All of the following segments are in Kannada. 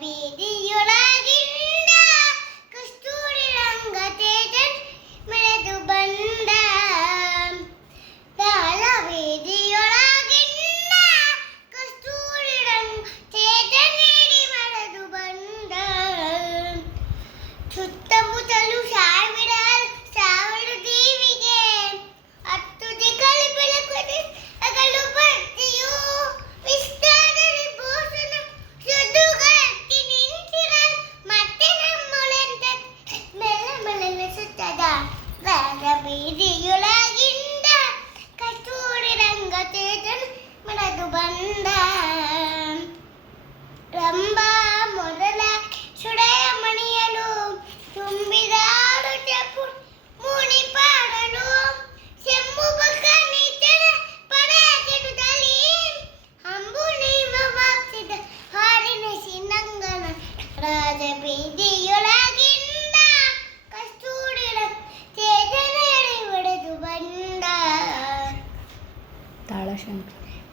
ಬೀದಿಯೊಳಗಿಂದ ಕಸ್ತೂರಿ ರಂಗ ತೇಜನ್ ಮೆರೆದು ಬಂದ. ತಾಳ ಬೀದಿಯೊಳಗಿಂದ ಕಸ್ತೂರಿ ರಂಗ ತೇಜನ್ ಮೆರೆದು ಬಂದ. ಸುತ್ತಮುತ್ತಲು ಸಾವಿರ ದೇವಿಗೆ ಹತ್ತು ದಿಕ್ಕಲು ಬೆಳಕು ಹಗಲು ಭಕ್ತಿಯು ವಿಸ್ತಾರ ವಿಭೂಷಣ ಸದ್ದುಗಟ್ಟಿ ನಿಂತಿರಲು ಮತ್ತೆ ನಮ್ಮೊಳೆಂತ ಮೆಲ್ಲ ಮೆಲ್ಲನೆ ಸುತ್ತದ. ಬೀದಿಯೊಳಗಿಂದ ಕಸ್ತೂರಿ ರಂಗ ತೇಜನ್ ಮೆರೆದು ಬಂದ. ರಂಭಾ ಮೊದಲ ಸುಡೆಯ ಮಣಿಯಲು ತುಂಬಿದಾಡು ಚಪ್ಪು ಮುನಿ ಪಾಡಲು ಸೆಂಬು ಬಕ್ಕ ನೀಚನ ಪಡೆಯ ಕೆಡುತ್ತಲಿ ಅಂಬು ನೀವ ವಾಪ್ಸಿದ ಹಾಡಿನ ಸಿನಂಗನ. ರಾಜ ಬೀದಿಯೊಳಗಿಂದ ಕಸ್ತೂರಿ ತೇಜನ ಹೊಡೆದು ಬಂದ.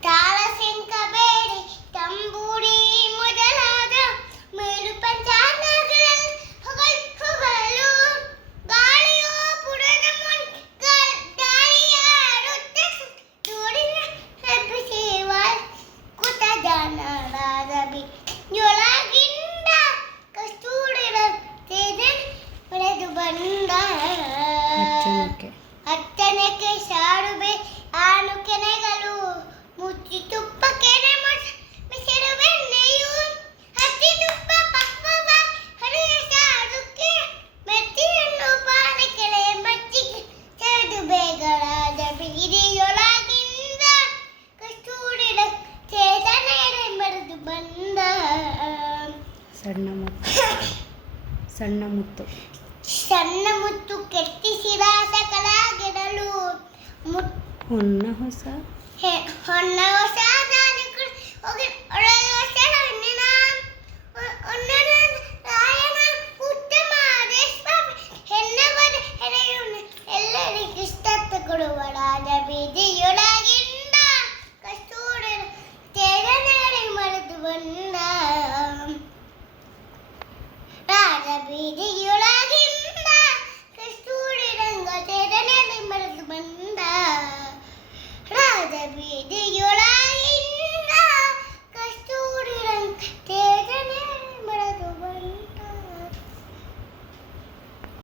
ತಾಳಶಂಕ ಬೇಡಿ ತಂಬೂರಿ ಮೊದಲಾದ ಮೇಲು ಪಂಚಾಂಗಗಳಲ್ಲಿ ಹೊಗಳು ಗಾಳಿಯೋ ಪುಡನ ದಾರಿಯಾಡುತ್ತ ಜೋಡಿನ ಹಬ್ಬಿಸುವ ಕುತ ಜನರಾದ ಬೀದಿಯೊಳಗಿಂದ ಕಸ್ತೂರಿ ತೇಜನ್ ಹೊಡೆದು ಬಂದ. ಅಚ್ಚನಕ್ಕೆ ಸಾಡುವೆ ಆನು ಕೆನೆಗಳು ಮುಚ್ಚಿ ತುಪ್ಪ ಕೆನೆ ಮಿಸಿರು ಬೆಣ್ಣೆಯು ಹತ್ತಿ ತುಪ್ಪ ಪಕ್ವವಾಗಿ ಹರಿಯ ಸಾಡುಕ್ಕೆ ಮೆತ್ತಿಯನ್ನು ಪಾನೆ ಕೆಳೆ ಮಚ್ಚಿಗೆ ಸೆಳೆದು ಬೇಗರಾದ. ಬೀದಿಯೊಳಗಿಂದ ಕಸ್ತೂರಿ ತೇಜನ ಮೆರೆದು ಬಂದ. ಸಣ್ಣ ಮುತ್ತು ಕೆತ್ತಿಸಿದ ಸಕಲ ಗೆಡಲು ಹೊನ್ನ ಹೊಸ ದಾರಿಗಳು ಹೊಸ ಹಣ್ಣಿನ ರಾಯನ ಉತ್ತಮ ಸ್ವಾಮಿ ಹೆಣ್ಣವರ ಹೆಡೆಯುಣ ಎಲ್ಲರಿಗೆ ಇಷ್ಟ ಕೊಡುವರಾದ. ಬೀದಿಯೊಳಗಿಂದ ಕಸ್ತೂರಿ ತೇಜನ ಮೆರೆದು ಬಂದ. ರಾಜ ಬೀದಿಯೊಳಗಿಂದ ಕಸ್ತೂರಿ ರಂಗ ತೇಜನ ಮೆರೆದು ಬಂದ. ರಾಜ ಬೀದಿಯೊಳಗಿಂದ